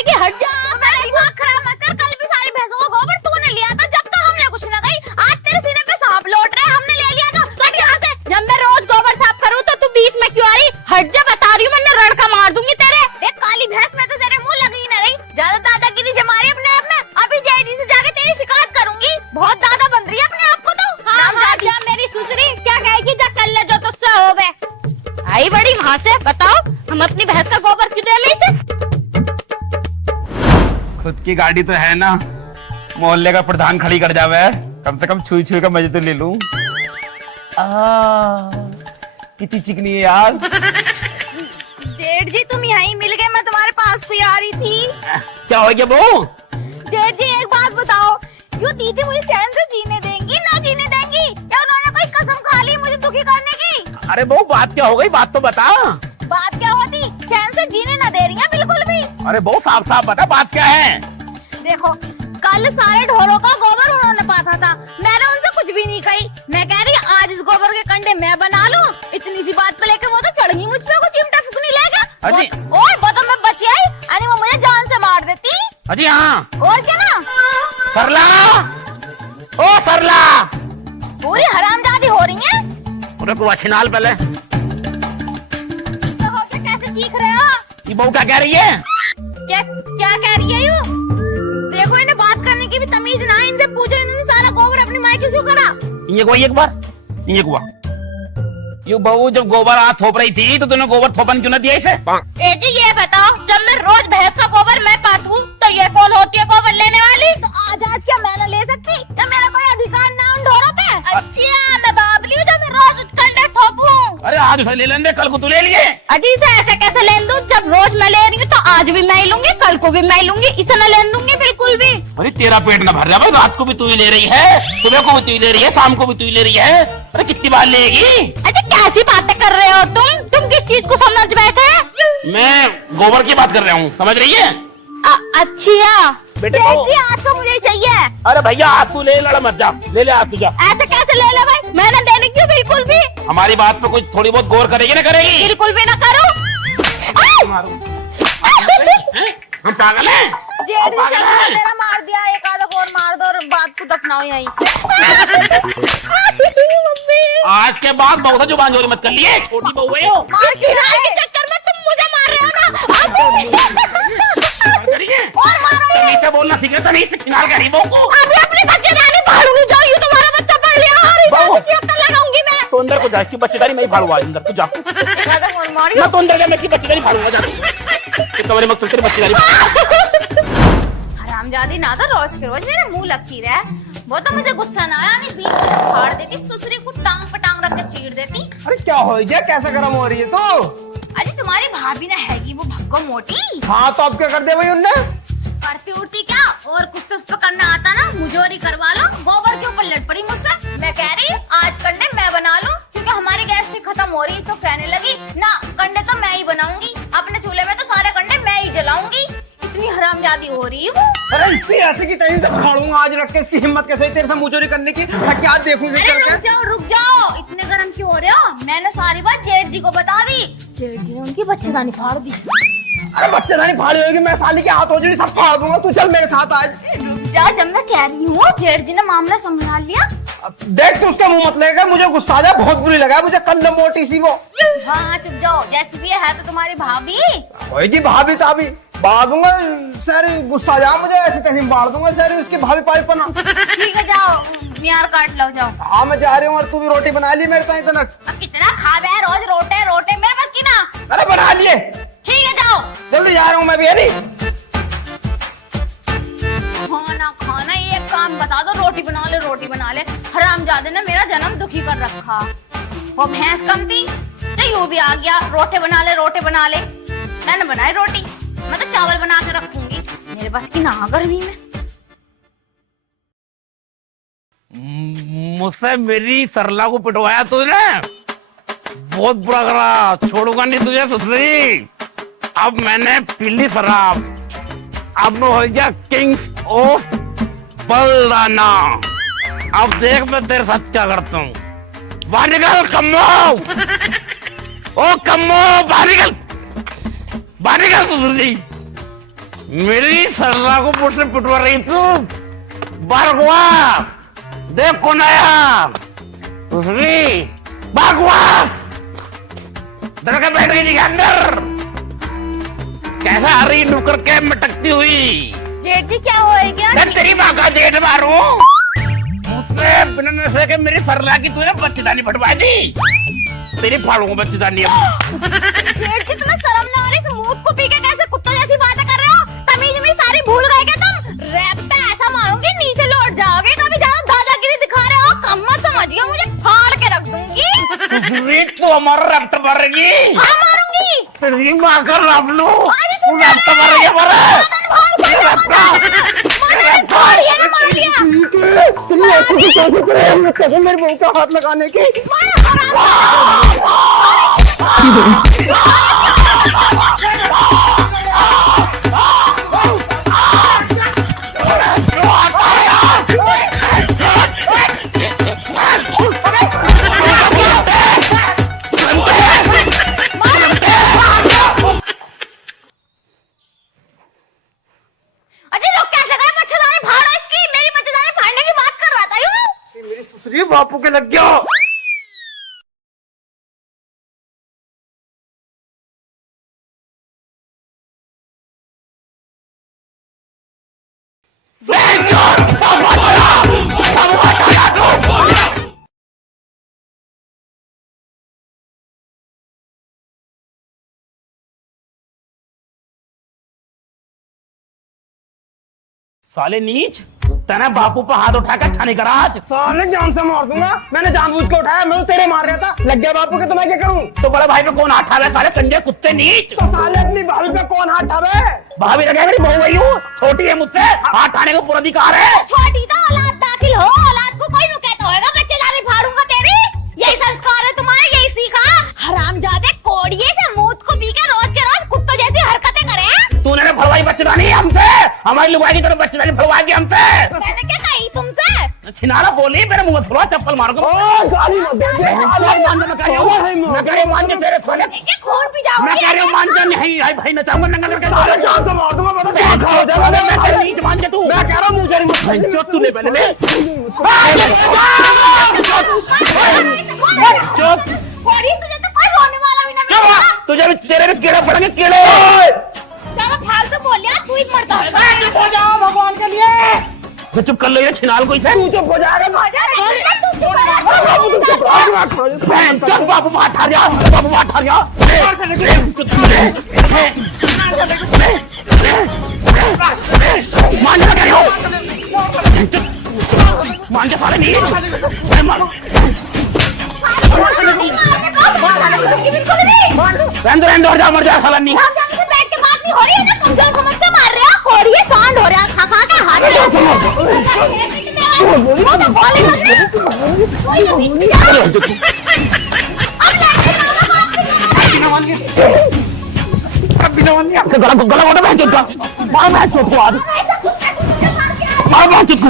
जाएगी, हट जा। मेरा दिमाग खराब मत कर। कल भी सारी भैंसों का गोबर तूने लिया था जब तक हमने कुछ न कही। आज तेरे सीने पे सांप लौट रहे, हमने ले लिया था। हट यहाँ से। जब मैं रोज गोबर साफ करूँ तो तू बीच में क्यों आ रही? हट जा, बता रही हूँ, मैं रड़का मार दूंगी तेरे। देख काली भैंस में तो तेरे मुंह लगी न रही। ज्यादा दादागिरी जमा रही अपने आप में। अभी जेडी से जाके तेरी शिकायत करूंगी। बहुत दादा बन रही है अपने आप को तो। जा मेरी सुसरी, क्या कहेगी? जा कर ले जो तुझसे हो गए। आई बड़ी वहाँ से, बताओ हम अपनी भैंस का गोबर क्यों दें इसे? खुद की गाड़ी तो है ना, मोहल्ले का प्रधान खड़ी कर जावे, कम से कम छुई छुई का मजे तो ले लूं। कितनी चिकनी है यार। जेठ जी तुम यहीं मिल गए, मैं तुम्हारे पास कोई आ रही थी। क्या हो गया बहू? जेठ जी एक बात बताओ, यू दीदी मुझे चैन से जीने देंगी ना जीने देंगी, या उन्होंने कोई कसम खा ली मुझे दुखी करने की? अरे बहू बात क्या हो गई, बात तो बता। बात क्या होती? चैन से जीने ना दे रही है बिल्कुल भी। अरे बहू साफ साफ बता बात क्या है। देखो कल सारे ढोरों का गोबर उन्होंने पाथा था, मैंने उनसे कुछ भी नहीं कही। मैं कह रही आज इस गोबर के कंडे मैं बना लूं, इतनी सी बात पे लेके वो तो चढ़ गई मुझ पे, कुछ चिमटा फुकनी लेगा। और वो तो मैं बच आई, यानी वो मुझे जान से मार देती। अजी हाँ। और क्या ना। सरला, ओ सरला, पूरी हरामजादी हो रही है। अरे कुआ छिनाल पहले। तो हो क्या, कैसे चीख रहे हो? ये बहू क्या कह रही है? क्या क्या कह रही है यू? देखो इन्हें बात करने की भी तमीज ना, इनसे पूछो इन्होंने सारा गोबर अपनी माँ की क्यों करा। ये कुआ एक बार, ये कुआ यू बहू जब गोबर हाथ थोप रही थी तो तूने गोबर थोपन क्यों ना दिया इसे? ए जी ये बताओ, जब मैं रोज भैंस का गोबर मैं पाथूं तो ये कौन होती है गोबर लेने वाली? तो आज क्या मैं न ले सकती? या मेरा कोई अधिकार ना उन ढोरों पे? अच्छा मैं बाबली हूँ जो मैं रोज कंडे थोपूं। अरे आज उसे ले लेने, कल को तू ले लिए। अजी से ऐसे कैसे लेन दूं? जब रोज मैं ले रही हूँ तो आज भी मैं ही लूंगी, कल को भी मैं ही लूंगी, इसे न लेन दूंगी बिल्कुल भी। अरे तेरा पेट ना भर रहा भाई, रात को भी तू ही ले रही है, सुबह को भी तू ही ले रही है, शाम को भी तू ही ले रही है। अरे कितनी बार लेगी? अच्छा कैसी बातें कर रहे हो तुम किस चीज को समझ बैठे? मैं गोबर की बात कर रहा हूँ, समझ रही है? अच्छा बेटे जी आज तो मुझे चाहिए। अरे भैया आज तू ले, लड़ा मत जा, ले ले आज तू जा। ऐसे कैसे ले ले भाई, मैं न देने क्यों बिल्कुल भी। हमारी बात पे कोई थोड़ी बहुत गौर करेगी ना करेगी? बिल्कुल भी ना करो। हम पागल हैं? जेठ जी चल तेरा मार दिया, एक आधा और मार दो और बात को दफनाओ यहीं। आज के बाद बहू से जुबान जोरी मत कर लिए, छोटी बहू है हो। मार किराए के चक्कर में तुम मुझे मार रहे हो ना। और मारो नीचे बोलना सीखे तो नहीं, छिनाल कर रही बहू को। अभी अपने बच्चेदानी फाड़ूंगी, जो यूं तुम्हारा बच्चा पढ़ लिया और बहू। इसे चक्कर लगाऊंगी मैं। तो अंदर को जा, इसकी बच्चेदारी मैं ही फाड़ूंगा अंदर, तू जा। मारियो। मैं तो अंदर जा, मैं इसकी बच्चेदारी फाड़ूंगा, जा तू। कमरे में तेरी बच्चेदारी। हरामजादी ना तो रोज के रोज मेरे मुंह लगती रहे। वो तो मुझे गुस्सा ना आया, नहीं बीच में फाड़ देती, सुसरी को टांग पे टांग रख के चीर देती। अरे क्या हो गया, कैसा गरम हो रही है तो? अरे तुम्हारी भाभी ना हैगी वो भक्को मोटी। हाँ तो अब क्या कर दिया भाई उनने? करती उड़ती क्या, और कुछ तो उस पे करना आता ना, मुझोरी करवा लो। गोबर के ऊपर लड़ पड़ी मुझसे। मैं कह रही आज कंडे मैं बना लूं, क्योंकि हमारी गैस थी खत्म हो रही, तो कहने लगी ना कंडे तो मैं ही बनाऊंगी, अपने चूल्हे में तो सारे कंडे मैं ही जलाऊंगी। इतनी हरामजादी हो रही है वो। अरे इसकी ऐसे की तहीं से फाड़ूंगा आज रख के, इसकी हिम्मत कैसे हुई तेरे से मुंह चोरी करने की? मैं क्या देखूंगी अरे चल के? रुक जाओ, इतने गर्म क्यों हो रहे हो? मैंने सारी बात जेठ जी को बता दी, जेठ जी ने उनकी बच्चेदानी फाड़ दी। अरे बच्चेदानी फाड़ी होगी, मैं साली के हाथ हो जुड़ी सब फाड़ दूंगा, तू चल मेरे साथ आज। रुक जा, जब मैं कह रही हूँ जेठ जी ने मामला संभाल लिया। अब देख तू उसका मुंह मत लेगा, मुझे गुस्सा आ जाए, बहुत बुरी लगा मुझे, कल मोटी सी वो। हाँ चुप जाओ, जैसी भी है तो तुम्हारी भाभी। ओए जी भाभी ताभी बाढ़ दूंगा, सारी गुस्सा आ जा मुझे, ऐसे तहीं बाढ़ दूंगा सारी उसकी भाभी पाई पना। ठीक है जाओ, मियार काट लो जाओ। हाँ मैं जा रही हूँ, और तू भी रोटी बना ली मेरे ताई तनक। अब कितना खावे है रोज रोटे रोटे, मेरे बस की ना। अरे बना लिए, ठीक है जाओ। जल्दी जा रहा हूँ मैं भी। अरे खाना खाना एक काम बता दो, रोटी बना ले रोटी बना ले। हरामजादे ने मेरा जन्म दुखी कर रखा। वो भैंस कम थी तो यूं भी आ गया, रोटे बना ले रोटे बना ले। मैंने बनाई रोटी, मैं तो चावल बना के रखूंगी, मेरे बस की ना गर्मी में। मुझसे मेरी सरला को पिटवाया तूने, बहुत बुरा करा, छोड़ूंगा नहीं तुझे सुसरी। अब मैंने पीली शराब, अब मैं हो गया किंग ऑफ बलदाना। अब देख मैं तेरे साथ क्या करता हूँ। बाहर निकल कम्मो, ओ कम्मो बाहर निकल, बाहर निकल सुसरी। मेरी सरला को मुझसे पिटवा रही तू। भागवा, देख कौन आया। दूसरी भागवा, दरगाह बैठ गई के अंदर। कैसा आ रही नुकर के मटकती हुई। जेठ जी क्या हो गया? मैं तेरी माँ का जेठ मारू। मुझसे बिना नशे के मेरी सरला की तूने बच्चेदानी फटवा दी। तेरी फाड़ूंगा बच्चेदानी अब। जेठ जी तुम्हें शर्म ना आ रही? इस मूत को पी के कैसे कुत्तों जैसी बातें कर रहे हो? तमीज में सारी भूल गए क्या तुम? रैप पे ऐसा मारूंगी नीचे लौट जाओगे। कभी ज्यादा दादागिरी दिखा रहे हो? कम मत समझिए, मुझे फाड़ के रख दूंगी। तू हमारा रफ्त मारेगी। हाँ मारूंगी। तेरी माँ का रफ लू। रफ्त मारेगी हमारा। मेरे बहू का हाथ लगाने की। बापू के लग गया। साले नीच, तेने बापू पर हाथ उठाकर छाने करा आज। साले जान से मार दूंगा। मैंने जानबूझ के उठाया, मैं तो तेरे मार रहा था। लग गया बापू के, तो मैं क्या करूं? तो बड़े भाई पे कौन हाथ ठावे? साले कंजे कुत्ते नीच। तो साले अपनी भाभी पे कौन हाथ ठावे? भाभी लगे मेरी बहू वही हूँ, छोटी है मुझसे, हाथ ठाने को पूरा अधिकार है। छोटी तो औलाद दाखिल हो, औलाद को कोई नु कहता होगा बच्चेदानी फाड़ूंगा तेरी। यही संस्कार है तुम्हारे, यही सीखा? हरामजादे कोड़िए से मूत को पी के रोज कुत्तों जैसी हरकतें करे। तूने फड़वाई बच्चेदानी हमसे, हमारी लुगाई की तरफ बच्चेदानी फड़वा दी हमसे। मैंने क्या कही तुमसे? छिनारा बोली, मेरे मुंह में थोड़ा चप्पल मार दो। गाली मत दे। मैं कह रही हूँ मान जा तेरे थोड़े। खून पी जाओगे। मैं कह रही हूँ मान जा, नहीं आई भाई नचाऊंगा नंगा करके। जान से मार दूंगा। मैं तेरे नीच मान जा तू। मैं कह रहा हूँ मुझे जो तूने पहले ले। चुप। कोड़ी तुझे तो कोई रोने वाला भी ना क्या मिलेगा। हुआ? तुझे भी तेरे भी कीड़े पड़ेंगे, कीड़े। क्या मैं फालतू बोल लिया? तू ही मरता होगा। चुप हो जाओ भगवान के लिए। तो चुप कर लो ये छिनाल को इसे। तू चुप हो जाएगा। चल बाबू हाथ ठार जा, बाबू हाथ ठार जा। मान जा कह रही हो। मान जा साले नहीं। रहने दो, जा मर जा साला नहीं। बैठ के बात नहीं हो रही है ना, कमजोर समझ के मार रहे हो। और ये सांड हो रहा है, खा खा के हाथ गला घोटा मैं चुप मार, मैं चुप आज मार, मैं चुप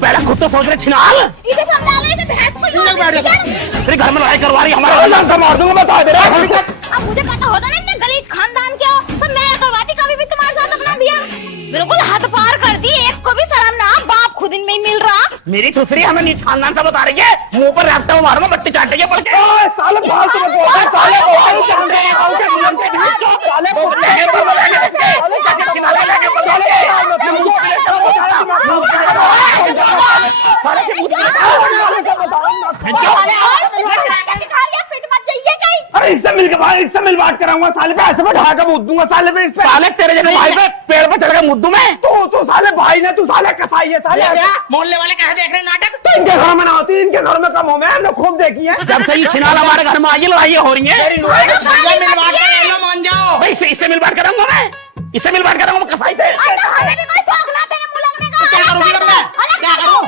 पहले खुद तो सोच रहे छिनाल। तेरे घर में लड़ाई करवा रही हमारे। मार दूंगा मैं, बता दे रहा। अब मुझे पता होता ना इतने गलीज खानदान के हो, तो मैं करवाती कभी भी तुम्हारे साथ अपना बिया। बिल्कुल हद पार कर दी, एक को भी शर्म ना, बाप खुद इनमें ही मिल रहा। मेरी सुसरी हमें नीच खानदान का बता रही है, मुंह पर रास्ता में मारूंगा, बट्टी चाटेंगे पड़ के। साले फालतू मत बोल। अरे इससे मिल बात कराऊंगा। साले पे ऐसे में ढाका मुद्द दूंगा। साले पे साले तेरे जैसे भाई पे पेड़ पे चढ़ के मुद्दू में। तू साले भाई ने, तू साले कसाई है। साले मोहल्ले वाले कहे देख रहे नाटक। तो इनके घर में ना होती, इनके घर में कम हो। मैं हमने खूब देखी है। जब से ये छिनाल हमारे घर में आई लड़ाई हो रही है। मान जाओ भाई इससे मिल बात कराऊंगा मैं, इससे मिल बात कराऊंगा मैं कसाई से।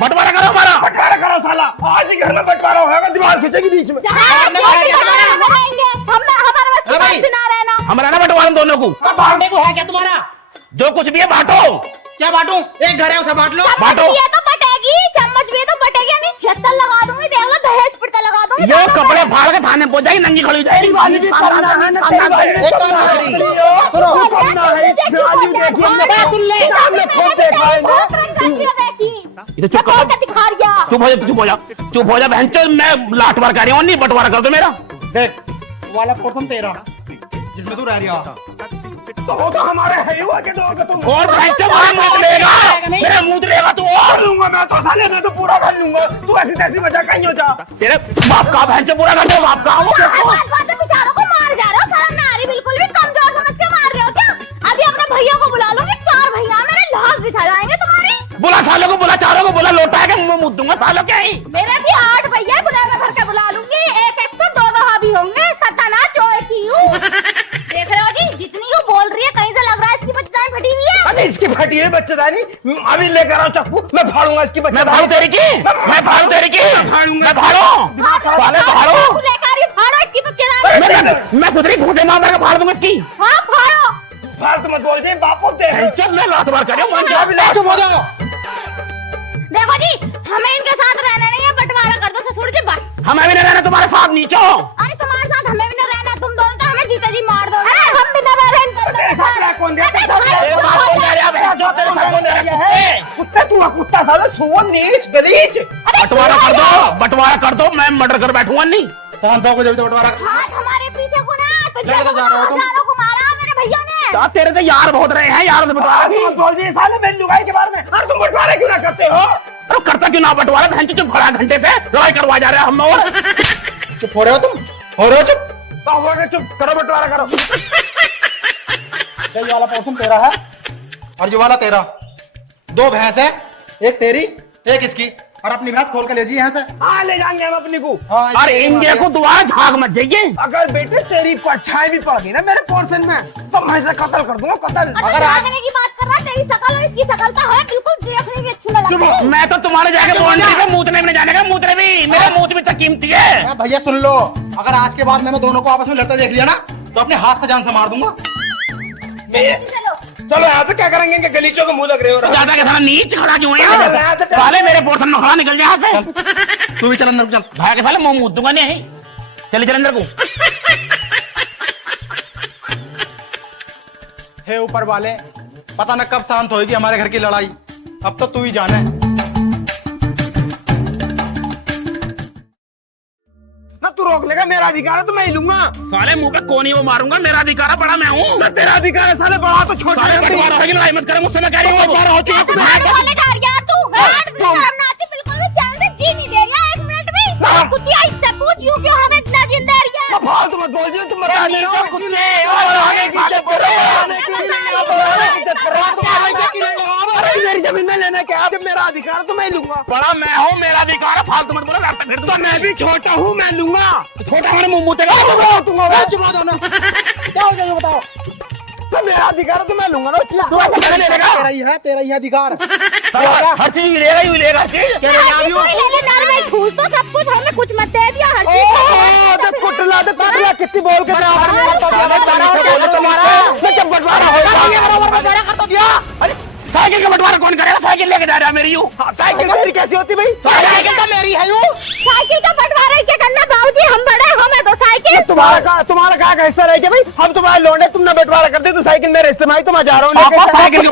बंटवारा करो हमारा, बंटवारा करो साला। आज ही घर में बंटवारा होगा, दीवार खींचेगी बीच में। हमारा ना बंटवारा दोनों को। बांटने को है क्या तुम्हारा? जो कुछ भी है बांटो। क्या बांटू? एक घर है उसे बांट लो। बांटो। ये तो बटेगी, चम्मच भी तो बटेगी। नहीं 76 लगा दूंगी, देख लो दहेज पिटता लगा दूंगी। ये कपड़े फाड़ के थाने खाने पहुंच जाएगी, नंगी खड़ी हो जाएगी। सुनो, करना है, देखिए हमने खुद देखा है ना। इधर चुप कर, चुप हो जा, चुप हो जा, चुप हो जा बहन चो, मैं लाठवार कर रही हूँ, नहीं बंटवारा कर दो मेरा। देख वाला पोर्शन तेरा जिसमें तू रह रहा तो वो तो हमारे है ही, वो के दोगे तुम। और बहन चो मेरा मुंह लेगा, मेरा मुंह लेगा तू, और लूंगा मैं तो, साले मैं तो पूरा कर लूंगा। तू ऐसी तैसी वजह कहीं हो जा। तेरे बाप का बहन चो पूरा कर दो, बाप का। बेचारों को मार जा रहे हो, शर्म ना आ रही, बिल्कुल भी कमजोर समझ के मार रहे हो क्या? अभी अपने भैया को बुला लूंगी, 4 भैया मेरे लाश बिछा जाएंगे तुम्हारी। बुला सालों को, बुला चारों को, बुला, लोटा है कि मुंह मुद्द दूंगा सालों के ही। मेरे भी 8 भैया बुला भर के बुला लूंगी, एक तो 2 हावी होंगे, सताना चोए की हूँ। देख रहे हो जी, जितनी यूँ बोल रही है, कहीं से लग रहा है इसकी बच्चेदानी फटी हुई है। अरे इसकी फटी है बच्चेदानी, अभी लेकर आओ चाकू, मैं फाड़ूंगा इसकी मैं बच्चेदानी। फाड़ू तेरी की, मैं फाड़ू तेरी की, मैं फाड़ू, साले फाड़ू। मैं सुधरी फूटे मार के फाड़ दूंगा इसकी। हाँ फाड़ो। फालतू मत बोल दे, बापू दे। चल मैं लात मार कर रही हूँ, चुप हो जाओ। देखो जी, हमें इनके साथ रहना नहीं है, बंटवारा कर दो ससुर जी बस। हमें भी नहीं रहना तुम्हारे साथ, नीचे हो। अरे तुम्हारे साथ हमें भी नहीं रहना, तुम दोनों तो हमें जीते जी मार दो। हम भी दबा रहे हैं कौन दे? ए, कुत्ता तू कुत्ता साला सुअर नीच गलीच। बंटवारा कर दो, बंटवारा कर दो, मैं मर्डर कर बैठूंगा नहीं। शांत हो जब बंटवारा। हाथ हमारे पीछे को ना, तो लड़के तो जा रहे हो तुम। जानों को मारा मेरे भैया ने। तेरे तो यार बहुत रहे हैं, यार बंटवारा की। बोल दिए साले मेरी लुगाई के बारे में। अरे तुम बंटवारा क्यों ना करते हो? अरे करता क्यों ना बंटवारा, बहन चो चुप खड़ा घंटे से लड़ाई करवा जा रहे हैं हम। और चुप हो रहे हो तुम? हो रहे हो चुप? चुप करो, बंटवारा करो। ये वाला पोर्शन तेरा है और ये वाला तेरा। 2 भैंस है, एक तेरी एक इसकी, और अपनी भैंस खोल के ले जी यहाँ से। हाँ ले जाएंगे हम अपनी को। हाँ, और इंडिया को दोबारा झाग मत जाइए। अगर बेटे तेरी परछाई भी पड़ गई ना मेरे पोर्शन में, तो मैं इसे कत्ल कर दूंगा, कत्ल। अगर भागने की बात कर रहा, तेरी शकल और इसकी शकल तो है बिल्कुल देखने भी अच्छी न लगती है। मैं तो तुम्हारे जाके बाउंड्री पे मूतने भी नहीं जाने का, मूतने भी, मेरा मूत भी तक कीमती है। भैया सुन लो, अगर आज के बाद मैंने दोनों को आपस में लड़ते देख लिया ना, तो अपने हाथ से जान से मार दूंगा। चलो चलो यहाँ से क्या करेंगे, इनके गलीचों को मुंह लग रहे हो। ज्यादा के सारा नीच खड़ा क्यों है? साले मेरे पोर्शन में खड़ा निकल जाए यहाँ से। तू भी चल अंदर को, चल। भाई के साले मुंह मूत दूंगा नहीं। चल चल अंदर को। हे ऊपर वाले, पता न कब शांत होगी हमारे घर की लड़ाई, अब तो तू ही जाने। ना तू रोक लेगा, मेरा अधिकार है तो मैं ही लूंगा। साले मुंह पे कोनी वो मारूंगा, मेरा अधिकार है, बड़ा मैं हूँ। ना तेरा अधिकार है साले, बड़ा तो छोटा साले बंटवारा होगी, लड़ाई मत करे मुझसे, मैं कह रही हूँ। बंटवारा हो चुका भागने वाले डर गया तू। हाथ से शर्म ना आती, बिल्कुल भी चैन से जी नहीं दे रहा 1 मिनट भी। कुतिया इससे पूछ यूं क्यों हमें इतना जीने दे रही है? फालतू मत बोल, तुम बता नहीं हो कुत्ते। अरे मेरी जमीन में लेने क्या, जब मेरा अधिकार तो मैं ही लूंगा। बड़ा मैं हूँ, मेरा अधिकार है, फालतू मत बोलो। फिर तो मैं भी छोटा हूँ, मैं लूंगा। छोटा हमारे मुंह मुतेगा। क्या हो गया बताओ? तो मेरा अधिकार है तो मैं लूंगा ना। तेरा ही है, तेरा ही अधिकार। हर चीज लेगा ही लेगा, कोई ले ले, डर में ठूस तो सब कुछ, हमें कुछ मत दे दिया हर चीज। कुटला किसी बोल के साइकिल का बंटवारा कौन करेगा? साइकिल लेके जा रहा है मेरी। साइकिल मेरी कैसी होती भाई? साइकिल तो मेरी है। साइकिल का बंटवारा क्या करना बाबूजी, हम बड़े हमें तो साइकिल। तुम्हारा कहा का हिस्सा रह गया भाई? हम तुम्हारे लौंडे, तुमने बंटवारा कर दे तो साइकिल मेरे हिस्से में आई, तो मैं जा रहा हूँ। साइकिल